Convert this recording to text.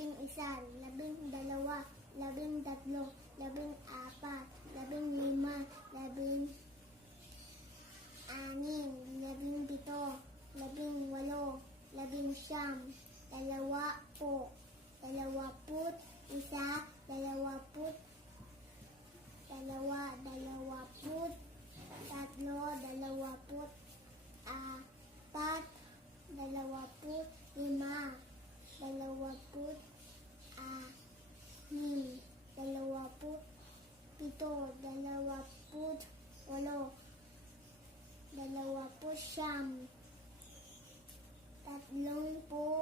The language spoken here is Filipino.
11, 12, 13, 14, 15, 16, 17, 18, 19, 20, 21, 22, 23, 24, 25, 26, 27, 28, 29, 30,